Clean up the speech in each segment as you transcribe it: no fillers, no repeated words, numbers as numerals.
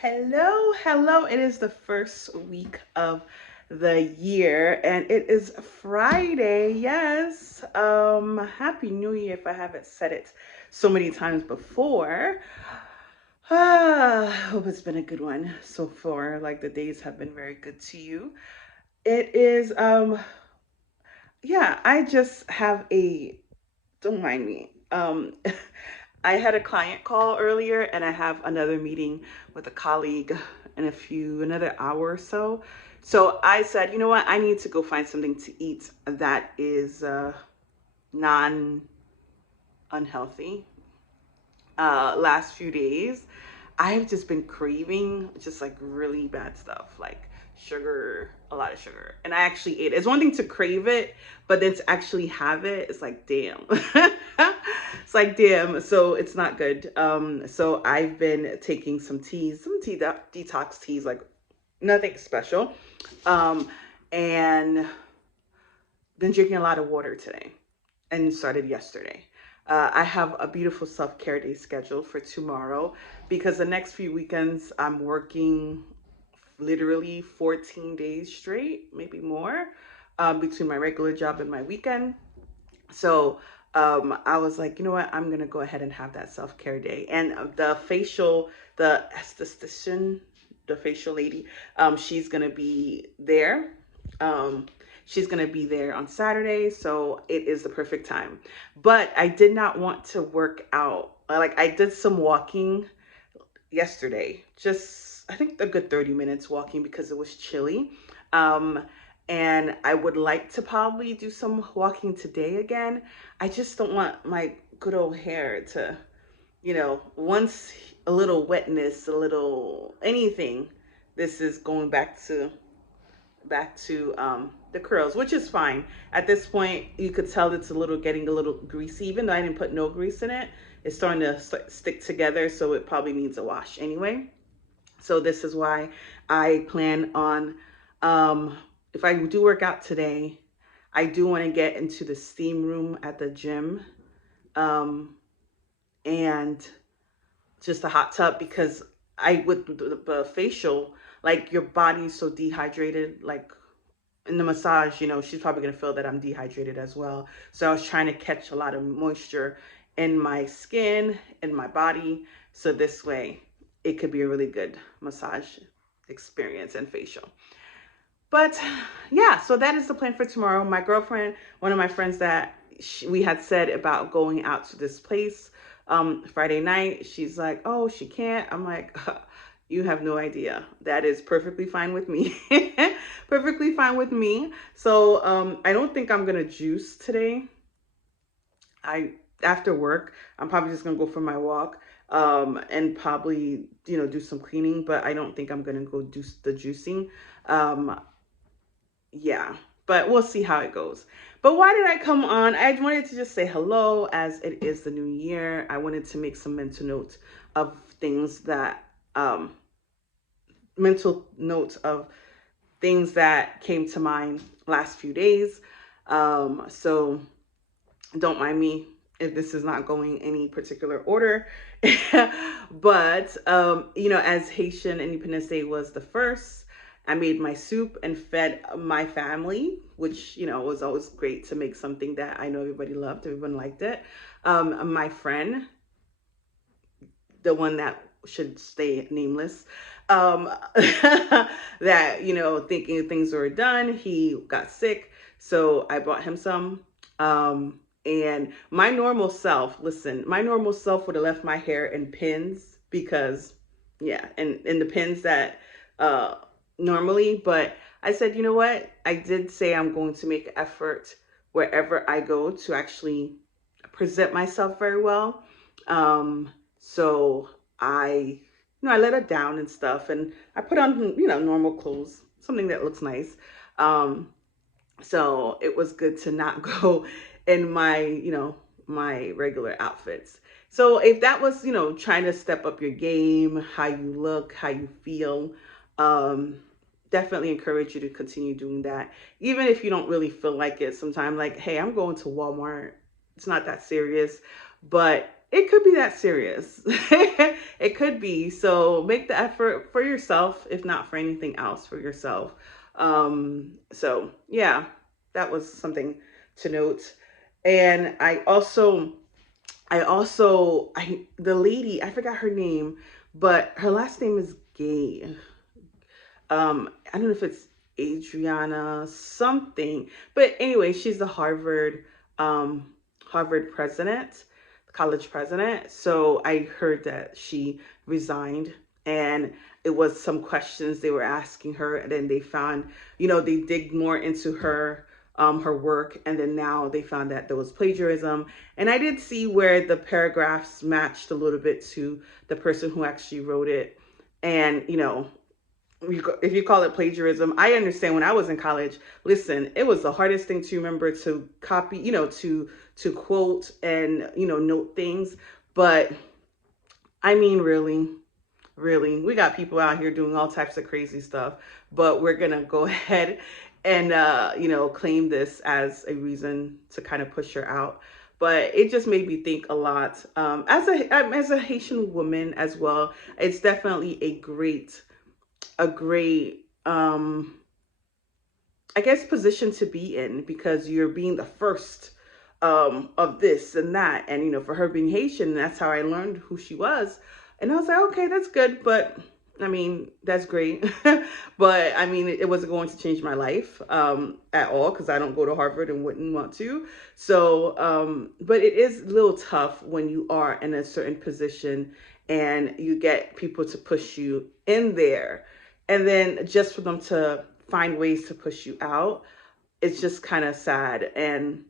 Hello, hello. It is the first week of the year and it is Friday. Yes. Happy New Year if I haven't said it so many times before. Hope it's been a good one so far. Like the days have been very good to you. It is yeah, I just have a don't mind me. I had a client call earlier and I have another meeting with a colleague in another hour or so. So I said, you know what? I need to go find something to eat that is non unhealthy. Last few days, I've just been craving just like really bad stuff, like sugar, a lot of sugar. And I actually ate it. It's one thing to crave it, but then to actually have it, it's like, damn. It's like, damn. So it's not good. So I've been taking some teas, detox teas, like nothing special. Um, and been drinking a lot of water today and started yesterday. I have a beautiful self care day scheduled for tomorrow because the next few weekends I'm working literally 14 days straight, maybe more, between my regular job and my weekend. So I was like, you know what? I'm going to go ahead and have that self care day. And the esthetician, the facial lady, she's going to be there. Um, she's going to be there on Saturday. So it is the perfect time. But I did not want to work out. Like I did some walking yesterday, just I think a good 30 minutes walking because it was chilly. Um, and I would like to probably do some walking today again. I just don't want my good old hair to, once a little wetness, a little anything, this is going back to the curls, which is fine. At this point, you could tell it's getting a little greasy, even though I didn't put no grease in it. It's starting to stick together, so it probably needs a wash anyway. So this is why I plan on, um, if I do work out today, I do want to get into the steam room at the gym, um, and just a hot tub because I with the facial, like your body's so dehydrated, like in the massage, she's probably gonna feel that I'm dehydrated as well. So I was trying to catch a lot of moisture in my skin, in my body. So this way it could be a really good massage experience and facial. But yeah, so that is the plan for tomorrow. My girlfriend, one of my friends that we had said about going out to this place Friday night, she's like, oh, she can't. I'm like, you have no idea. That is perfectly fine with me. Perfectly fine with me. So I don't think I'm gonna juice today. I After work, I'm probably just gonna go for my walk and probably do some cleaning. But I don't think I'm gonna go do the juicing. Um, yeah, but we'll see how it goes. But why did I come on? I wanted to just say hello as it is the new year. I wanted to make some um, mental notes of things that came to mind last few days. So don't mind me if this is not going any particular order. But as Haitian Independence Day was the first, I made my soup and fed my family, which was always great to make something that I know everybody loved, everyone liked it. My friend, the one that should stay nameless, um that thinking things were done, he got sick, so I bought him some. And my normal self, listen, my normal self would have left my hair in pins because yeah, and the pins that uh normally, but I said, you know what, I did say I'm going to make an effort wherever I go to actually present myself very well. So I let her down and stuff, and I put on, normal clothes, something that looks nice. Um, so it was good to not go in my regular outfits. So if that was, trying to step up your game, how you look, how you feel, um, definitely encourage you to continue doing that. Even if you don't really feel like it, sometimes like, hey, I'm going to Walmart. It's not that serious, but it could be that serious. It could be. So make the effort for yourself, if not for anything else, for yourself. So yeah, that was something to note. And the lady, I forgot her name, but her last name is Gay. I don't know if it's Adriana something, but anyway, she's the Harvard president, college president. So I heard that she resigned, and it was some questions they were asking her, and then they found, they dig more into her work, and then now they found that there was plagiarism. And I did see where the paragraphs matched a little bit to the person who actually wrote it. And if you call it plagiarism, I understand. When I was in college, listen, it was the hardest thing to remember to copy, to quote and note things. But I mean, really, we got people out here doing all types of crazy stuff, but we're gonna go ahead and claim this as a reason to kind of push her out. But it just made me think a lot. As a Haitian woman as well, it's definitely a great I guess position to be in, because you're being the first of this and that. And for her being Haitian, that's how I learned who she was. And I was like, okay, that's good, but I mean, that's great. But I mean, it wasn't going to change my life at all, because I don't go to Harvard and wouldn't want to. So but it is a little tough when you are in a certain position and you get people to push you in there, and then just for them to find ways to push you out. It's just kind of sad. And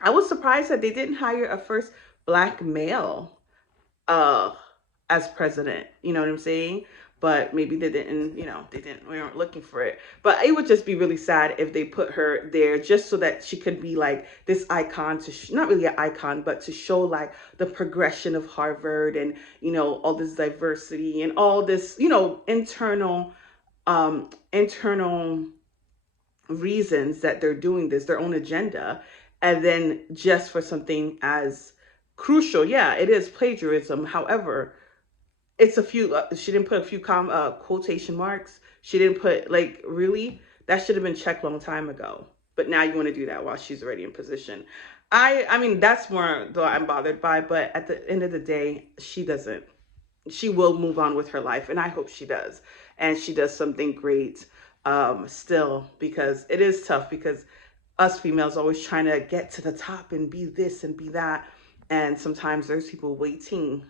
I was surprised that they didn't hire a first Black male uh as president. You know what I'm saying? But maybe they didn't, we weren't looking for it. But it would just be really sad if they put her there just so that she could be like this icon not really an icon, but to show like the progression of Harvard, and all this diversity and all this internal reasons that they're doing this, their own agenda. And then just for something as crucial, yeah, it is plagiarism. However, it's a few, she didn't put a few quotation marks. She didn't put, like, really, that should have been checked a long time ago. But now you want to do that while she's already in position. I mean, that's more though I'm bothered by, but at the end of the day, she will move on with her life, and I hope she does. And she does something great still, because it is tough, because us females always trying to get to the top and be this and be that. And sometimes there's people waiting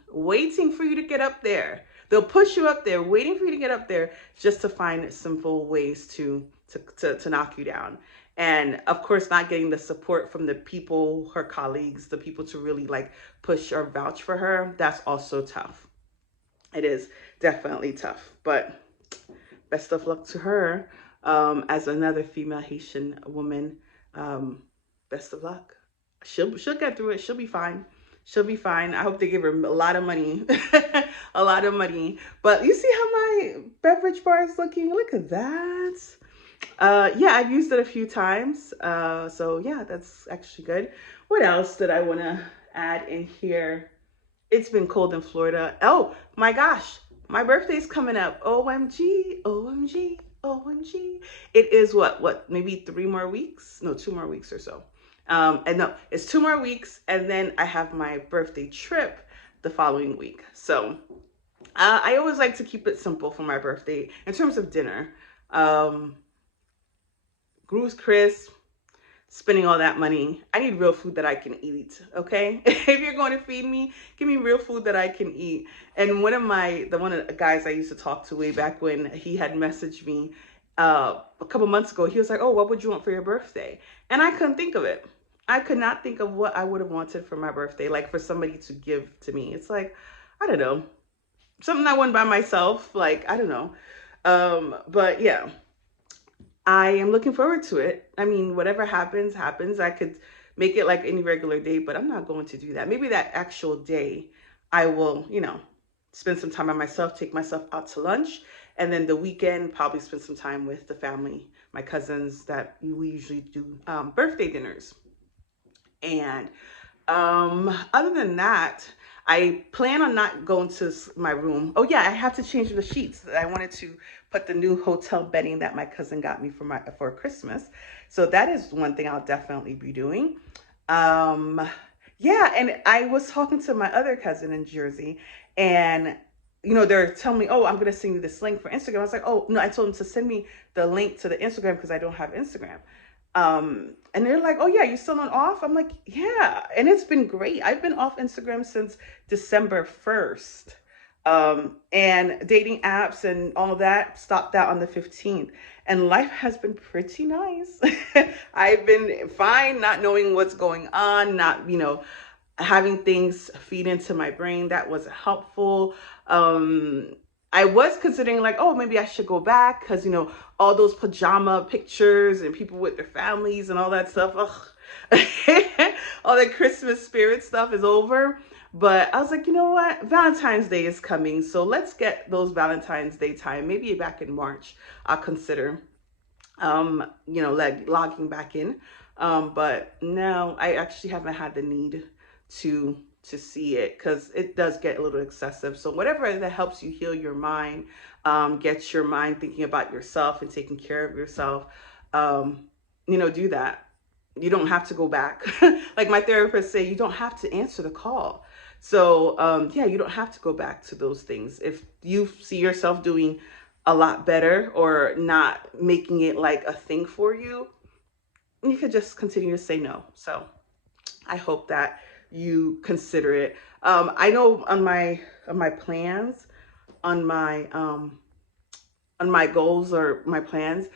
for you to get up there. They'll push you up there, waiting for you to get up there, just to find simple ways to knock you down. And of course, not getting the support from the people, her colleagues, the people to really like push or vouch for her. That's also tough. It is definitely tough, but best of luck to her. As another female Haitian woman, best of luck. She'll get through it. She'll be fine. She'll be fine. I hope they give her a lot of money, a lot of money. But you see how my beverage bar is looking? Look at that. Yeah, I've used it a few times. So yeah, that's actually good. What else did I want to add in here? It's been cold in Florida. Oh my gosh, my birthday's coming up. OMG, OMG, OMG. It is what, maybe 3 more weeks? No, 2 more weeks or so. And no, it's 2 more weeks. And then I have my birthday trip the following week. So I always like to keep it simple for my birthday in terms of dinner. Goose Chris, spending all that money. I need real food that I can eat, okay? If you're going to feed me, give me real food that I can eat. And one of the guys I used to talk to way back when, he had messaged me a couple months ago. He was like, oh, what would you want for your birthday? And I couldn't think of it. I could not think of what I would have wanted for my birthday, like for somebody to give to me. It's like, I don't know, something I want by myself, like, I don't know. But yeah, I am looking forward to it. I mean, whatever happens, happens. I could make it like any regular day, but I'm not going to do that. Maybe that actual day I will, spend some time by myself, take myself out to lunch, and then the weekend probably spend some time with the family, my cousins, that we usually do birthday dinners. And other than that, I plan on not going to my room. Oh yeah, I have to change the sheets. I wanted to put the new hotel bedding that my cousin got me for Christmas. So that is one thing I'll definitely be doing. Um, yeah, and I was talking to my other cousin in Jersey, and they're telling me, "Oh, I'm gonna send you this link for Instagram." I was like, "Oh no!" I told them to send me the link to the Instagram because I don't have Instagram. And they're like, "Oh yeah, you still on off?" I'm like, "Yeah," and it's been great. I've been off Instagram since December 1st. And dating apps and all of that stopped that on the 15th. And life has been pretty nice. I've been fine, not knowing what's going on, not, having things feed into my brain. That was helpful. I was considering like, oh, maybe I should go back because, all those pajama pictures and people with their families and all that stuff. Ugh. All that Christmas spirit stuff is over. But I was like, you know what? Valentine's Day is coming. So let's get those Valentine's Day time. Maybe back in March, I'll consider, like logging back in. But no, I actually haven't had the need to see it because it does get a little excessive. So whatever that helps you heal your mind, get your mind thinking about yourself and taking care of yourself, do that. You don't have to go back. Like my therapist say, you don't have to answer the call. So yeah, you don't have to go back to those things. If you see yourself doing a lot better or not making it like a thing for you, you could just continue to say no. So I hope that you consider it. I know on my plans, on my goals or my plans,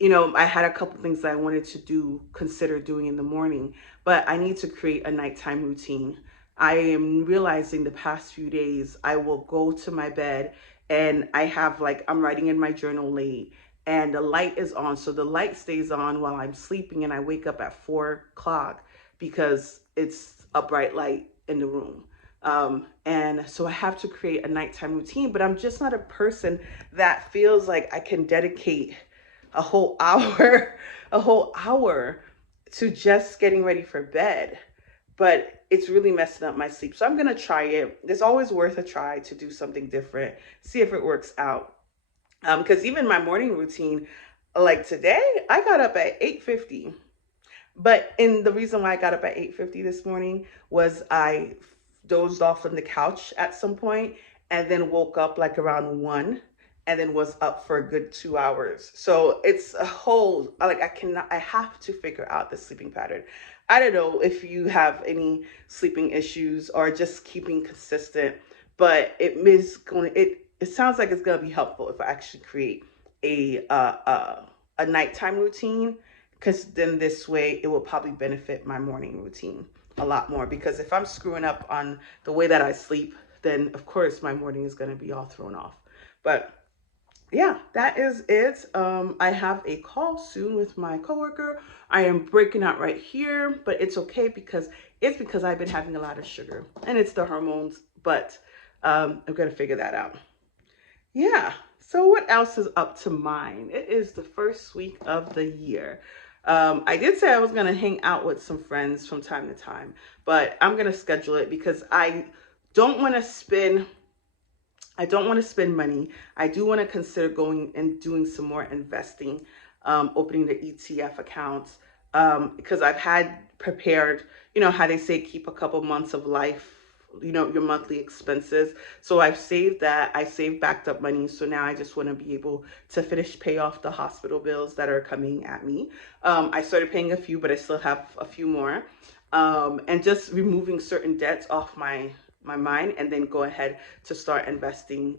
I had a couple things that I wanted to consider doing in the morning, but I need to create a nighttime routine. I am realizing the past few days I will go to my bed and I'm writing in my journal late and the light is on. So the light stays on while I'm sleeping and I wake up at 4 o'clock because it's a bright light in the room. And so I have to create a nighttime routine, but I'm just not a person that feels like I can dedicate a whole hour, a whole hour to just getting ready for bed. But it's really messing up my sleep. So I'm going to try it. It's always worth a try to do something different, see if it works out. Because even my morning routine, like today, I got up at 8:50. And the reason why I got up at 8:50 this morning was I dozed off on the couch at some point and then woke up like around 1 and then was up for a good 2 hours. So it's a whole, I have to figure out the sleeping pattern. I don't know if you have any sleeping issues or just keeping consistent, but it sounds like it's going to be helpful if I actually create a nighttime routine, because then this way it will probably benefit my morning routine a lot more. Because if I'm screwing up on the way that I sleep, then of course my morning is going to be all thrown off. But yeah, that is it. I have a call soon with my coworker. I am breaking out right here, but it's okay because I've been having a lot of sugar and it's the hormones, but I'm going to figure that out. Yeah. So what else is up to mine? It is the first week of the year. I did say I was going to hang out with some friends from time to time, but I'm going to schedule it because I don't want to spend money. I do want to consider going and doing some more investing, opening the ETF accounts, because I've had prepared, how they say keep a couple months of life, your monthly expenses. So I've saved that. I saved backed up money. So now I just want to be able to pay off the hospital bills that are coming at me. I started paying a few, but I still have a few more. And just removing certain debts off my mind, and then go ahead to start investing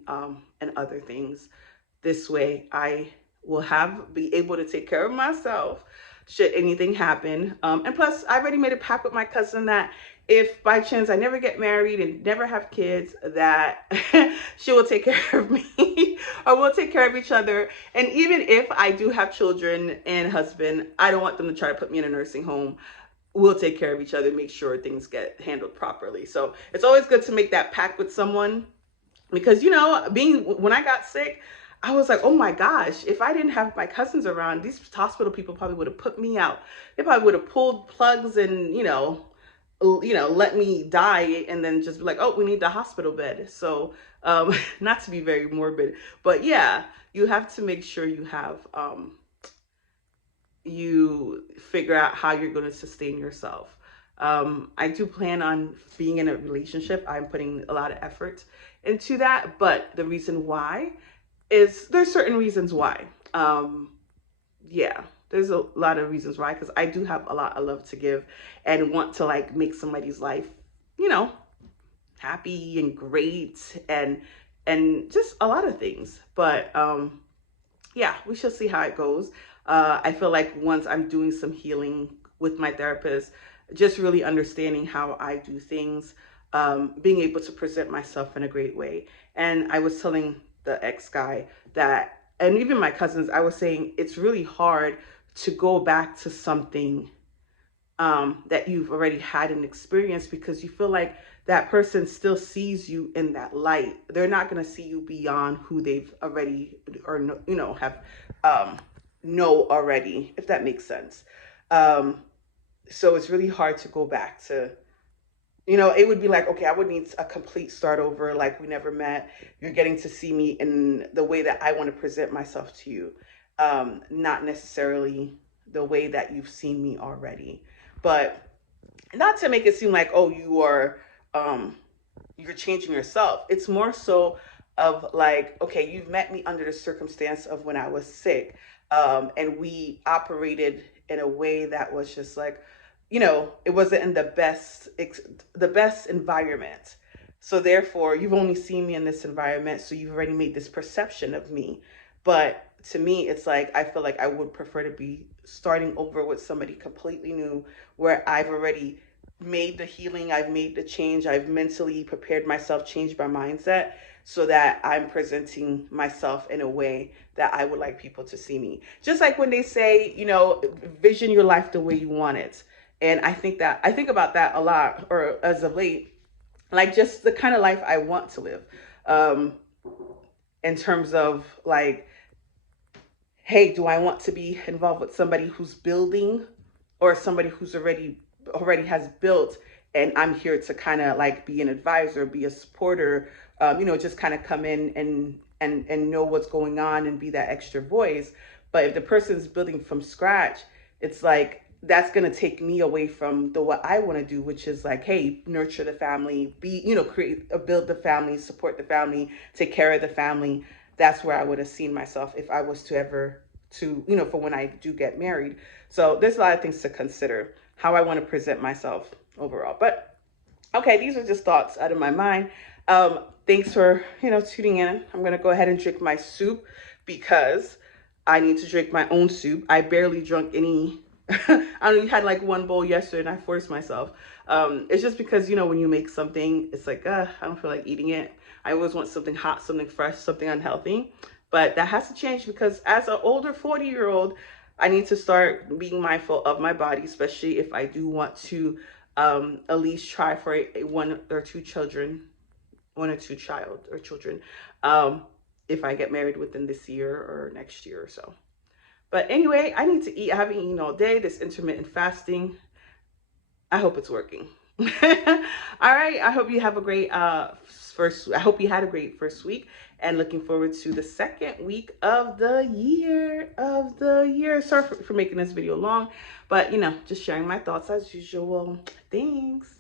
in other things. This way I will be able to take care of myself should anything happen. And plus I already made a pact with my cousin that if by chance I never get married and never have kids, that she will take care of me or we'll take care of each other. And even if I do have children and husband, I don't want them to try to put me in a nursing home. We'll take care of each other, make sure things get handled properly. So it's always good to make that pact with someone, because when I got sick, I was like, oh my gosh, if I didn't have my cousins around, these hospital people probably would have put me out. They probably would have pulled plugs and let me die and then just be like, oh, we need the hospital bed. So, not to be very morbid, but yeah, you have to make sure you figure out how you're going to sustain yourself. I do plan on being in a relationship. I'm putting a lot of effort into that, but the reason why is there's certain reasons why. Yeah, there's a lot of reasons why, because I do have a lot of love to give and want to like make somebody's life, you know, happy and great and just a lot of things. But yeah, we shall see how it goes. I feel like once I'm doing some healing with my therapist, just really understanding how I do things, being able to present myself in a great way. And I was telling the ex guy that, and even my cousins, I was saying it's really hard to go back to something that you've already had an experience, because you feel like that person still sees you in that light. They're not going to see you beyond who they've already or have know already, if that makes sense. Um, so it's really hard to go back to, it would be like, okay, I would need a complete start over, like we never met. You're getting to see me in the way that I want to present myself to you, not necessarily the way that you've seen me already. But not to make it seem like, oh, um, you're changing yourself. It's more so of like, okay, you've met me under the circumstance of when I was sick, and we operated in a way that was just like, it wasn't in the best environment. So therefore, you've only seen me in this environment, so you've already made this perception of me. But to me, it's like I feel like I would prefer to be starting over with somebody completely new, where I've already made the healing, I've made the change, I've mentally prepared myself, changed my mindset, so that I'm presenting myself in a way that I would like people to see me. Just like when they say, vision your life the way you want it. And I think about that a lot, or as of late, like just the kind of life I want to live. Um, in terms of like, hey, do I want to be involved with somebody who's building, or somebody who's already has built, and I'm here to kind of like be an advisor, be a supporter, just kind of come in and know what's going on and be that extra voice. But if the person's building from scratch, it's like that's going to take me away from the what I want to do, which is like, hey, nurture the family, be, create, build the family, support the family, take care of the family. That's where I would have seen myself if I was to ever for when I do get married. So there's a lot of things to consider how I want to present myself overall. But okay, these are just thoughts out of my mind. Thanks for, tuning in. I'm going to go ahead and drink my soup, because I need to drink my own soup. I barely drunk any. I only had like one bowl yesterday and I forced myself. It's just because, when you make something, it's like, I don't feel like eating it. I always want something hot, something fresh, something unhealthy. But that has to change, because as an older 40-year-old, I need to start being mindful of my body, especially if I do want to at least try for a one or two child or children, if I get married within this year or next year or so. But anyway, I need to eat. I haven't eaten all day. This intermittent fasting, I hope it's working. All right. I hope you have a great I hope you had a great first week, and looking forward to the second week of the year. Sorry for making this video long, but just sharing my thoughts as usual. Thanks.